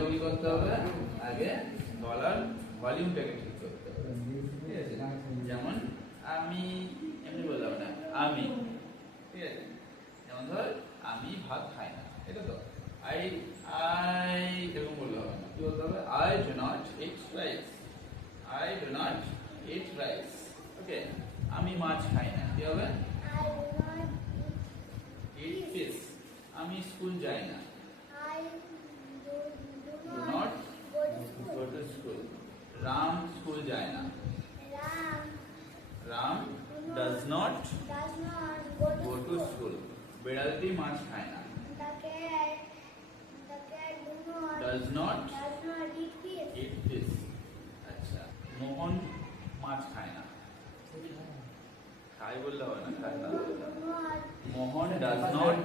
আমাদের কি করতে হবে, আগে গলার ভলিউমটাকে ঠিক করতে হবে, ঠিক আছে? যেমন আমি এমনি বললাম না, আমি, ঠিক আছে? যেমন ধর আমি ভাত খাই না, এটা তো আই আই এরকম বললে হবে না, কি বলতে হবে, I do not eat rice, I do not eat rice. Okay, আমি মাছ খাই না, কি হবে, ইট ফিশ। আমি স্কুল যাই না, do not go to school. Ram school যায় না, Ram does not go to school. বিড়ালটি মাছ খায় না, ডাজ নট ইট ফিশ। আচ্ছা, মোহন মাছ খায় না, খায় বললে হবে না, খায় না। মোহন ডাজ নট